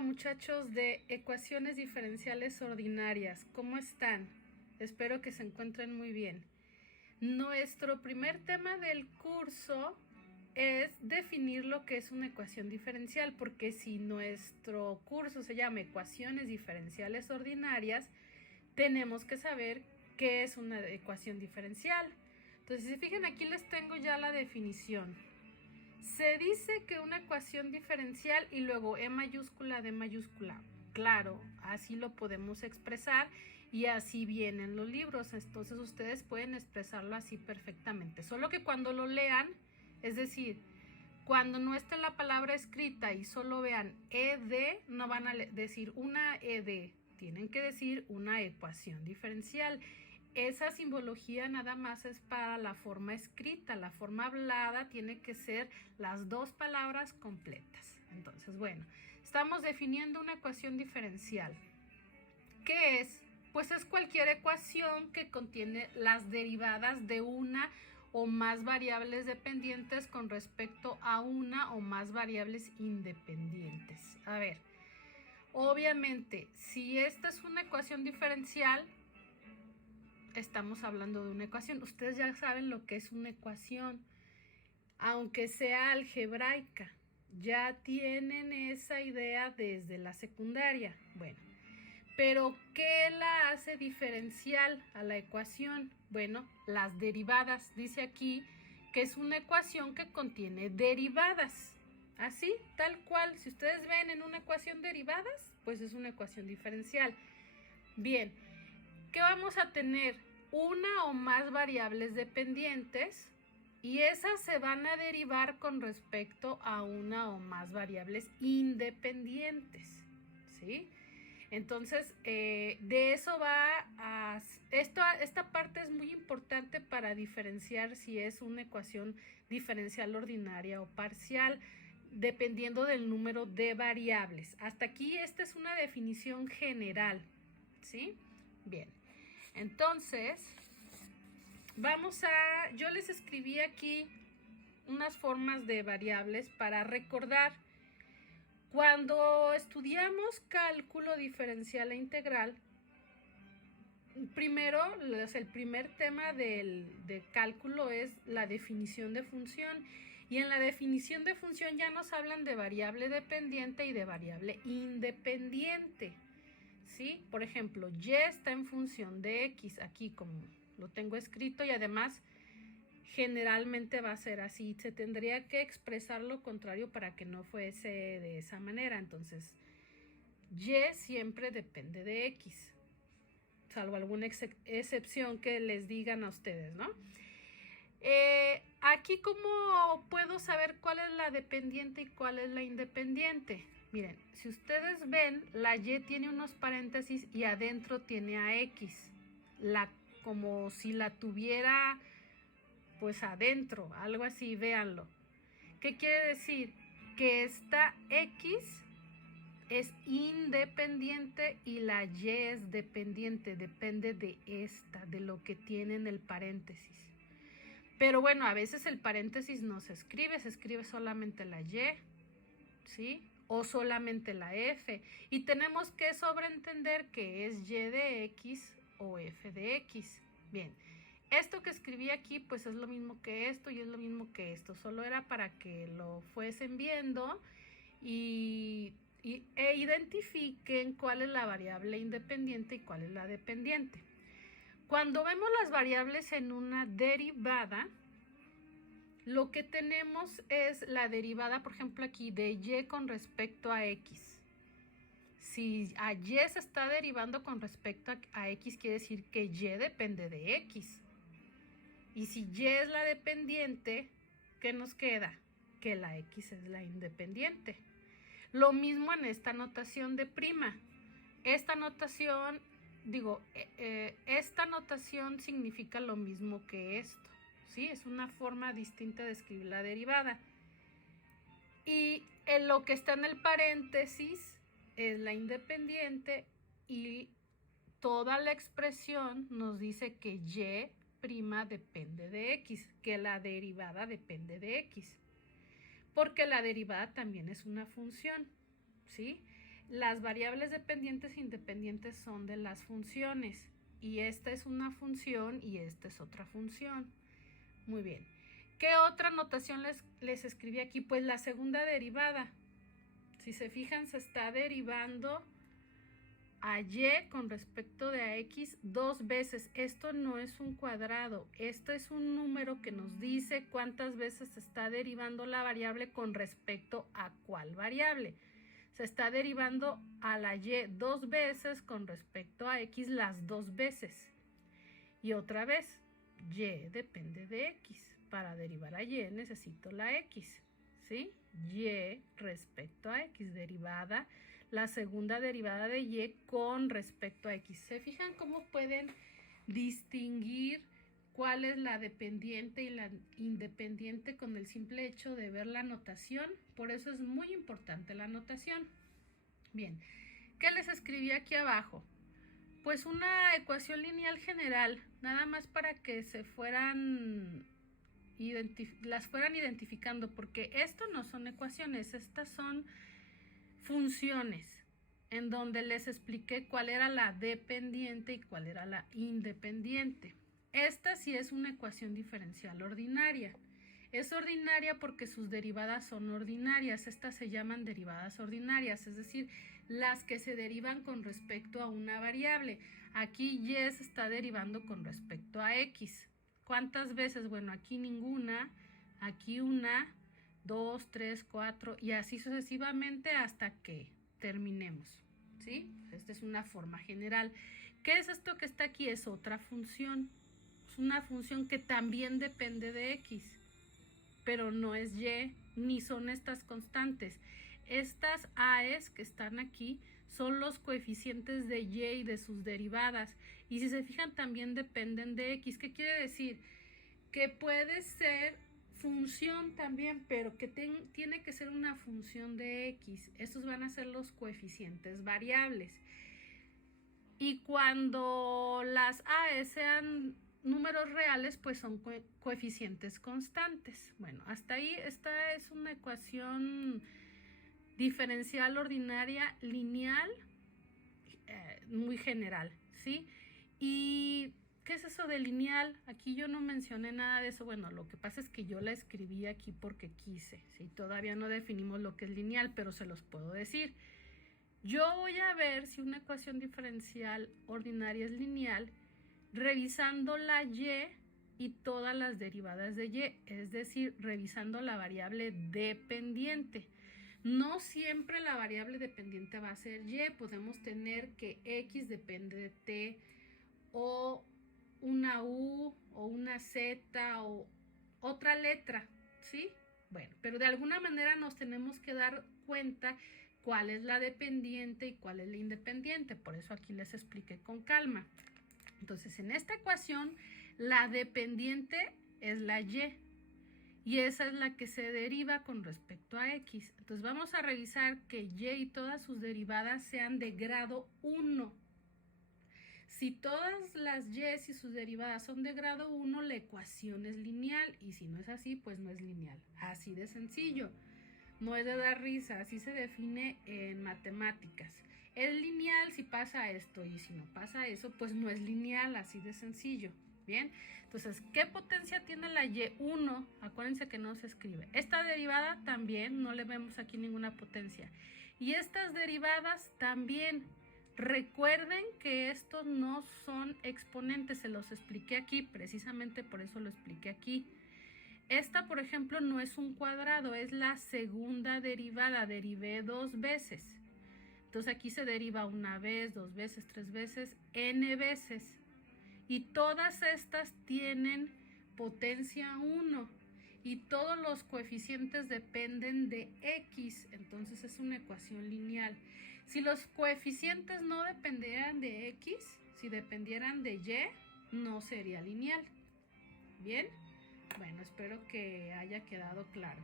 Hola muchachos de ecuaciones diferenciales ordinarias, ¿cómo están? Espero que se encuentren muy bien. Nuestro primer tema del curso es definir lo que es una ecuación diferencial, porque si nuestro curso se llama ecuaciones diferenciales ordinarias, tenemos que saber qué es una ecuación diferencial. Entonces, si se fijan, aquí les tengo ya la definición. Se dice que una ecuación diferencial y luego E mayúscula, D mayúscula. Claro, así lo podemos expresar y así vienen los libros. Entonces ustedes pueden expresarlo así perfectamente. Solo que cuando lo lean, es decir, cuando no esté la palabra escrita y solo vean ED, no van a decir una ED. Tienen que decir una ecuación diferencial. Esa simbología nada más es para la forma escrita. La forma hablada tiene que ser las dos palabras completas. Entonces, bueno, estamos definiendo una ecuación diferencial. ¿Qué es? Pues es cualquier ecuación que contiene las derivadas de una o más variables dependientes con respecto a una o más variables independientes. A ver, obviamente, si esta es una ecuación diferencial, estamos hablando de una ecuación. Ustedes ya saben lo que es una ecuación, aunque sea algebraica. Ya tienen esa idea desde la secundaria. Bueno, pero ¿qué la hace diferencial a la ecuación? Bueno, las derivadas. Dice aquí que es una ecuación que contiene derivadas. Así, tal cual. Si ustedes ven en una ecuación derivadas, pues es una ecuación diferencial. Bien, ¿qué vamos a tener? Una o más variables dependientes y esas se van a derivar con respecto a una o más variables independientes, ¿sí? Entonces, de eso va a... Esta parte es muy importante para diferenciar si es una ecuación diferencial ordinaria o parcial, dependiendo del número de variables. Hasta aquí esta es una definición general, ¿sí? Bien, entonces, yo les escribí aquí unas formas de variables para recordar. Cuando estudiamos cálculo diferencial e integral, primero, el primer tema de cálculo es la definición de función. Y en la definición de función ya nos hablan de variable dependiente y de variable independiente, ¿sí? Por ejemplo, y está en función de x, aquí como lo tengo escrito, y además generalmente va a ser así. Se tendría que expresar lo contrario para que no fuese de esa manera. Entonces, y siempre depende de x, salvo alguna excepción que les digan a ustedes, ¿no? Aquí, ¿cómo puedo saber cuál es la dependiente y cuál es la independiente? Miren, si ustedes ven, la y tiene unos paréntesis y adentro tiene a x, como si la tuviera pues adentro, algo así, véanlo. ¿Qué quiere decir? Que esta x es independiente y la y es dependiente, depende de esta, de lo que tiene en el paréntesis. Pero bueno, a veces el paréntesis no se escribe solamente la y, ¿sí? O solamente la f. Y tenemos que sobreentender que es y de x o f de x. Bien, esto que escribí aquí pues es lo mismo que esto y es lo mismo que esto. Solo era para que lo fuesen viendo e identifiquen cuál es la variable independiente y cuál es la dependiente. Cuando vemos las variables en una derivada, lo que tenemos es la derivada, por ejemplo, aquí de y con respecto a x. Si a y se está derivando con respecto a x, quiere decir que y depende de x. Y si y es la dependiente, ¿qué nos queda? Que la x es la independiente. Lo mismo en esta notación de prima. Esta notación significa lo mismo que esto, ¿sí? Es una forma distinta de escribir la derivada. Y en lo que está en el paréntesis es la independiente y toda la expresión nos dice que y' depende de x, que la derivada depende de x, porque la derivada también es una función, ¿sí? las variables dependientes e independientes son de las funciones. Y esta es una función y esta es otra función. Muy bien. ¿Qué otra notación les escribí aquí? Pues la segunda derivada. Si se fijan, se está derivando a y con respecto de a x 2 veces. Esto no es un cuadrado, esto es un número que nos dice cuántas veces se está derivando la variable con respecto a cuál variable. Se está derivando a la y 2 veces con respecto a x las 2 veces. Y otra vez, y depende de x. Para derivar a y necesito la x, ¿sí? Y respecto a x, derivada, la segunda derivada de y con respecto a x. ¿Se fijan cómo pueden distinguir cuál es la dependiente y la independiente con el simple hecho de ver la notación? Por eso es muy importante la notación. Bien, ¿qué les escribí aquí abajo? Pues una ecuación lineal general, nada más para que se las fueran identificando, porque esto no son ecuaciones, estas son funciones, en donde les expliqué cuál era la dependiente y cuál era la independiente. Esta sí es una ecuación diferencial ordinaria. Es ordinaria porque sus derivadas son ordinarias. Estas se llaman derivadas ordinarias, es decir, las que se derivan con respecto a una variable. Aquí y se está derivando con respecto a x. ¿Cuántas veces? Bueno, aquí ninguna, aquí una, 2, 3, 4 y así sucesivamente hasta que terminemos, ¿sí? Esta es una forma general. ¿Qué es esto que está aquí? Es otra función. Es una función que también depende de x, pero no es y, ni son estas constantes. Estas a's que están aquí son los coeficientes de y y de sus derivadas. Y si se fijan, también dependen de x. ¿Qué quiere decir? Que puede ser función también, pero que tiene que ser una función de x. Estos van a ser los coeficientes variables. Y cuando las a's sean números reales, pues son coeficientes constantes. Bueno, hasta ahí esta es una ecuación diferencial ordinaria lineal muy general, ¿sí? Y ¿qué es eso de lineal? Aquí yo no mencioné nada de eso. Bueno, lo que pasa es que yo la escribí aquí porque quise, ¿sí? Todavía no definimos lo que es lineal, pero se los puedo decir. Yo voy a ver si una ecuación diferencial ordinaria es lineal revisando la y todas las derivadas de y, es decir, revisando la variable dependiente. No siempre la variable dependiente va a ser y, podemos tener que x depende de t, o una u, o una z, o otra letra, ¿sí? Bueno, pero de alguna manera nos tenemos que dar cuenta cuál es la dependiente y cuál es la independiente. Por eso aquí les expliqué con calma. Entonces, en esta ecuación, la dependiente es la y esa es la que se deriva con respecto a x. Entonces, vamos a revisar que y todas sus derivadas sean de grado 1. Si todas las y y sus derivadas son de grado 1, la ecuación es lineal, y si no es así, pues no es lineal. Así de sencillo. No es de dar risa, así se define en matemáticas. Es lineal si pasa esto, y si no pasa eso, pues no es lineal, así de sencillo. Bien, entonces, ¿qué potencia tiene la y1? Acuérdense que no se escribe. Esta derivada también, no le vemos aquí ninguna potencia. Y estas derivadas también. Recuerden que estos no son exponentes, se los expliqué aquí, precisamente por eso lo expliqué aquí. Esta, por ejemplo, no es un cuadrado, es la segunda derivada, derivé 2 veces. Entonces aquí se deriva una vez, 2 veces, 3 veces, n veces. Y todas estas tienen potencia 1 y todos los coeficientes dependen de x, entonces es una ecuación lineal. Si los coeficientes no dependieran de x, si dependieran de y, no sería lineal. ¿Bien? Bueno, espero que haya quedado claro.